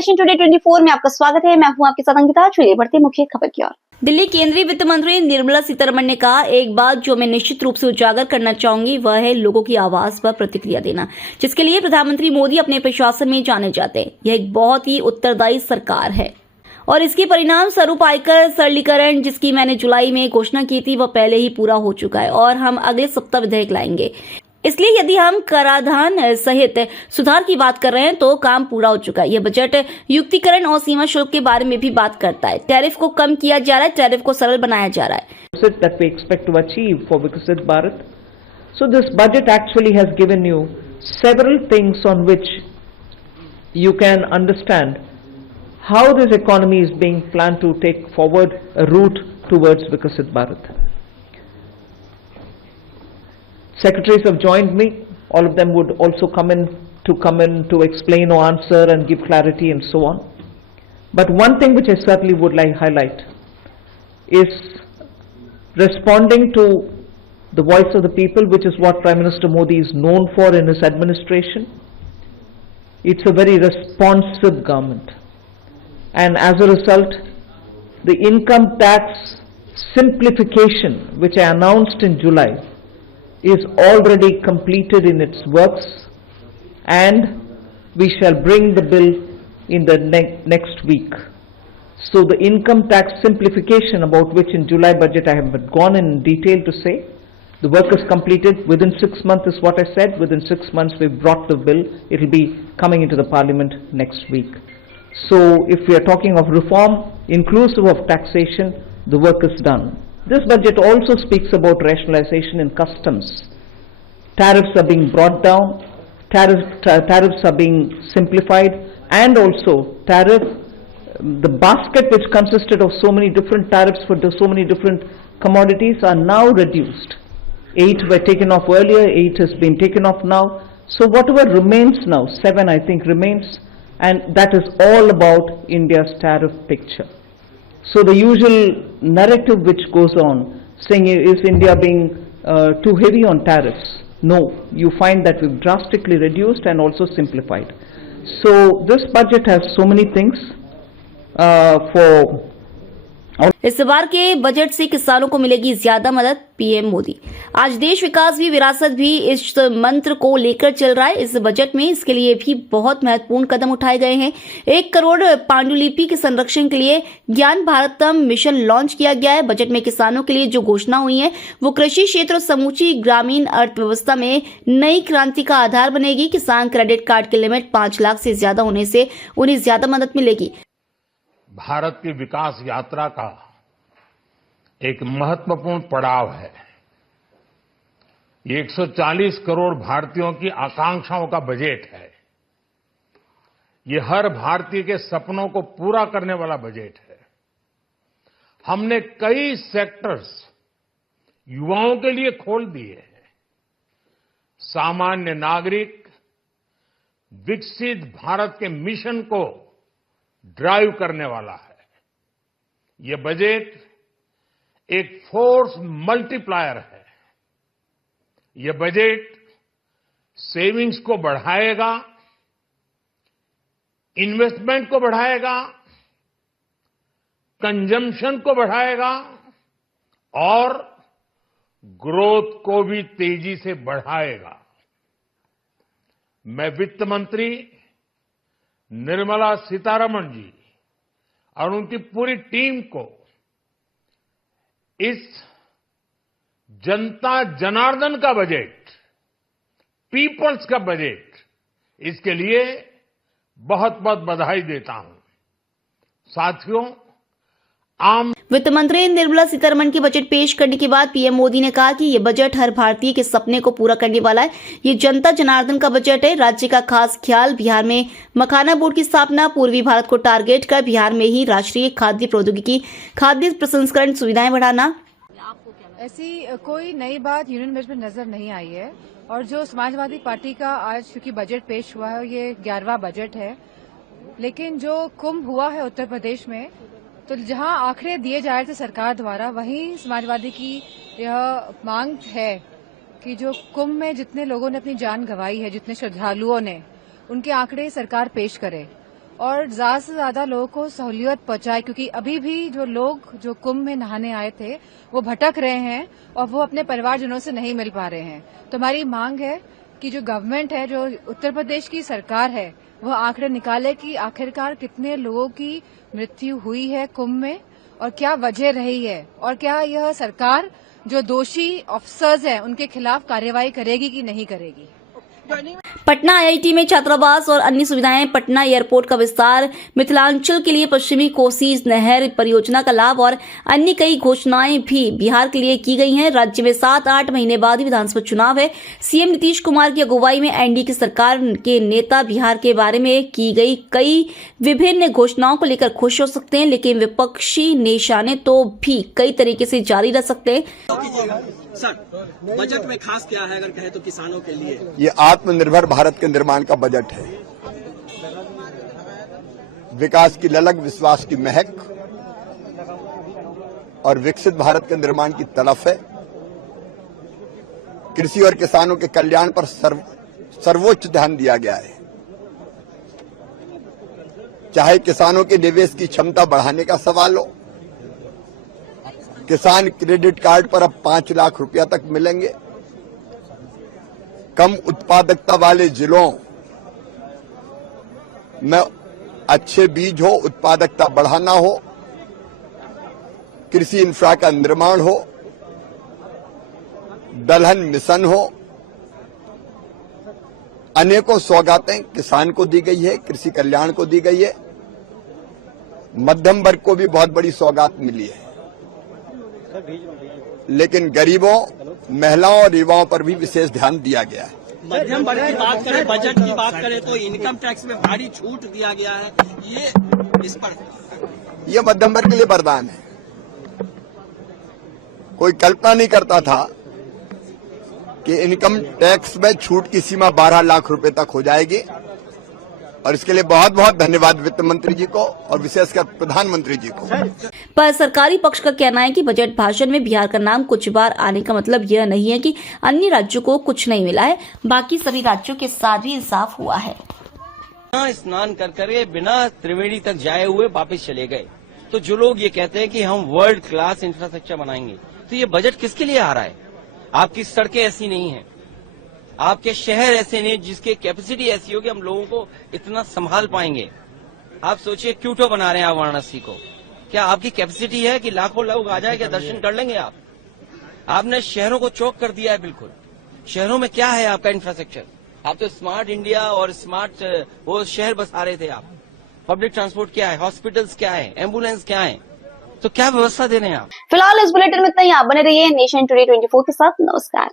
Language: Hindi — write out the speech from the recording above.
नेशन टुडे 24 में आपका स्वागत है। मैं हूं आपके साथ अंकिता। चलिए बढ़ते मुख्य खबर की ओर। दिल्ली केंद्रीय वित्त मंत्री निर्मला सीतारमण ने कहा, एक बात जो मैं निश्चित रूप से उजागर करना चाहूंगी वह है लोगों की आवाज पर प्रतिक्रिया देना, जिसके लिए प्रधानमंत्री मोदी अपने प्रशासन में जाने जाते हैं। यह एक बहुत ही उत्तरदायी सरकार है और इसके परिणाम स्वरूप आयकर सरलीकरण, जिसकी मैंने जुलाई में घोषणा की थी, वह पहले ही पूरा हो चुका है और हम अगले सप्ताह विधेयक लाएंगे। इसलिए यदि हम कराधान सहित सुधार की बात कर रहे हैं तो काम पूरा हो चुका है। यह बजट युक्तिकरण और सीमा शुल्क के बारे में भी बात करता है। टैरिफ को कम किया जा रहा है, टैरिफ को सरल बनाया जा रहा है। That we expect to achieve for Viksit Bharat. So this budget actually has given you several things on which you can understand how this economy is being planned to take forward a route towards Viksit Bharat. Secretaries have joined me. All of them would also come in to explain or answer and give clarity and so on. But one thing which I certainly would like to highlight is responding to the voice of the people, which is what Prime Minister Modi is known for in his administration. It's a very responsive government, and as a result, the income tax simplification, which I announced in July, is already completed in its works, and we shall bring the bill in the next week. So the income tax simplification, about which in July budget I have gone in detail to say, the work is completed within 6 months is what I said. Within 6 months we've brought the bill. It will be coming into the parliament next week. So if we are talking of reform inclusive of taxation, the work is done. This budget also speaks about rationalization in customs. Tariffs are being brought down, tariffs are being simplified, and also the basket which consisted of so many different tariffs for so many different commodities are now reduced. 8 were taken off earlier, 8 has been taken off now. So whatever remains now, 7 I think remains, and that is all about India's tariff picture. So the usual narrative which goes on saying, is India being too heavy on tariffs? No, you find that we've drastically reduced and also simplified. So this budget has so many things for. इस बार के बजट से किसानों को मिलेगी ज्यादा मदद, पीएम मोदी। आज देश विकास भी विरासत भी इस मंत्र को लेकर चल रहा है। इस बजट में इसके लिए भी बहुत महत्वपूर्ण कदम उठाए गए हैं। 1 करोड़ पांडुलिपि के संरक्षण के लिए ज्ञान भारतम मिशन लॉन्च किया गया है। बजट में किसानों के लिए जो घोषणा हुई है वो कृषि क्षेत्र और समूची ग्रामीण अर्थव्यवस्था में नई क्रांति का आधार बनेगी। किसान क्रेडिट कार्ड की लिमिट 5 लाख से ज्यादा होने से उन्हें ज्यादा मदद मिलेगी। भारत की विकास यात्रा का एक महत्वपूर्ण पड़ाव है। ये 140 करोड़ भारतीयों की आकांक्षाओं का बजट है। ये हर भारतीय के सपनों को पूरा करने वाला बजट है। हमने कई सेक्टर्स युवाओं के लिए खोल दिए हैं। सामान्य नागरिक विकसित भारत के मिशन को ड्राइव करने वाला है। ये बजट एक फोर्स मल्टीप्लायर है। ये बजट सेविंग्स को बढ़ाएगा, इन्वेस्टमेंट को बढ़ाएगा, कंजम्पशन को बढ़ाएगा और ग्रोथ को भी तेजी से बढ़ाएगा। मैं वित्त मंत्री निर्मला सीतारमण जी और उनकी पूरी टीम को इस जनता जनार्दन का बजट, पीपल्स का बजट, इसके लिए बहुत बहुत बधाई देता हूं। साथियों, वित्त मंत्री निर्मला सीतारमण की बजट पेश करने के बाद पीएम मोदी ने कहा कि ये बजट हर भारतीय के सपने को पूरा करने वाला है। ये जनता जनार्दन का बजट है। राज्य का खास ख्याल, बिहार में मखाना बोर्ड की स्थापना, पूर्वी भारत को टारगेट कर बिहार में ही राष्ट्रीय खाद्य प्रौद्योगिकी खाद्य प्रसंस्करण सुविधाएं बढ़ाना। ऐसी कोई नई बात यूनियन बजट में नजर नहीं आई है। और जो समाजवादी पार्टी का आज क्योंकि बजट पेश हुआ है, ये 11वां बजट है, लेकिन जो कुंभ हुआ है उत्तर प्रदेश में, तो जहां आंकड़े दिए जा रहे थे सरकार द्वारा, वहीं समाजवादी की यह मांग है कि जो कुंभ में जितने लोगों ने अपनी जान गंवाई है, जितने श्रद्धालुओं ने, उनके आंकड़े सरकार पेश करे और ज्यादा से ज्यादा लोगों को सहूलियत पहुंचाए, क्योंकि अभी भी जो लोग जो कुंभ में नहाने आए थे वो भटक रहे हैं और वो अपने परिवारजनों से नहीं मिल पा रहे हैं। तो हमारी मांग है कि जो गवर्नमेंट है, जो उत्तर प्रदेश की सरकार है, वो आंकड़े निकाले कि आखिरकार कितने लोगों की मृत्यु हुई है कुंभ में और क्या वजह रही है, और क्या यह सरकार जो दोषी ऑफिसर्स हैं उनके खिलाफ कार्रवाई करेगी कि नहीं करेगी। पटना आईआईटी में छात्रावास और अन्य सुविधाएं, पटना एयरपोर्ट का विस्तार, मिथिलांचल के लिए पश्चिमी कोसी नहर परियोजना का लाभ और अन्य कई घोषणाएं भी बिहार के लिए की गई हैं। राज्य में 7-8 महीने बाद ही विधानसभा चुनाव है। सीएम नीतीश कुमार की अगुवाई में एनडीए की सरकार के नेता बिहार के बारे में की गई कई विभिन्न घोषणाओं को लेकर खुश हो सकते हैं, लेकिन विपक्षी निशाने तो भी कई तरीके से जारी रह सकते हैं। सर, बजट में खास क्या है अगर कहे तो किसानों के लिए? ये आत्मनिर्भर भारत के निर्माण का बजट है। विकास की ललक, विश्वास की महक और विकसित भारत के निर्माण की तड़फ है। कृषि और किसानों के कल्याण पर सर्वोच्च ध्यान दिया गया है। चाहे किसानों के निवेश की क्षमता बढ़ाने का सवाल हो, किसान क्रेडिट कार्ड पर अब 5 लाख रुपया तक मिलेंगे, कम उत्पादकता वाले जिलों में अच्छे बीज हो, उत्पादकता बढ़ाना हो, कृषि इंफ्रा का निर्माण हो, दलहन मिशन हो, अनेकों सौगातें किसान को दी गई है, कृषि कल्याण को दी गई है। मध्यम वर्ग को भी बहुत बड़ी सौगात मिली है, लेकिन गरीबों, महिलाओं और युवाओं पर भी विशेष ध्यान दिया गया है। मध्यम वर्ग की बात करें, बजट की बात करें तो इनकम टैक्स में भारी छूट दिया गया है। ये मध्यम वर्ग के लिए वरदान है। कोई कल्पना नहीं करता था कि इनकम टैक्स में छूट की सीमा 12 लाख रुपए तक हो जाएगी, और इसके लिए बहुत बहुत धन्यवाद वित्त मंत्री जी को और विशेषकर प्रधानमंत्री जी को। पर सरकारी पक्ष का कहना है कि बजट भाषण में बिहार का नाम कुछ बार आने का मतलब यह नहीं है कि अन्य राज्यों को कुछ नहीं मिला है, बाकी सभी राज्यों के साथ भी इंसाफ हुआ है। स्नान कर बिना त्रिवेणी तक जाए हुए वापस चले गए। तो जो लोग ये कहते हैं कि हम वर्ल्ड क्लास इंफ्रास्ट्रक्चर बनाएंगे, तो ये बजट किसके लिए आ रहा है? आपकी सड़कें ऐसी नहीं है, आपके शहर ऐसे नहीं जिसकी कैपेसिटी ऐसी हो कि हम लोगों को इतना संभाल पाएंगे। आप सोचिए, क्यूटो बना रहे हैं आप वाराणसी को, क्या आपकी कैपेसिटी है कि लाखों लोग आ जाए, क्या दर्शन कर लेंगे आप? आपने शहरों को चौक कर दिया है बिल्कुल। शहरों में क्या है आपका इंफ्रास्ट्रक्चर? आप तो स्मार्ट इंडिया और स्मार्ट वो शहर बसा रहे थे आप। पब्लिक ट्रांसपोर्ट क्या है, हॉस्पिटल्स क्या है, एम्बुलेंस क्या है, तो क्या व्यवस्था दे रहे हैं आप? फिलहाल इस बुलेटिन में इतना ही। आप बने रहिए नेशन टुडे 24 के साथ। नमस्कार।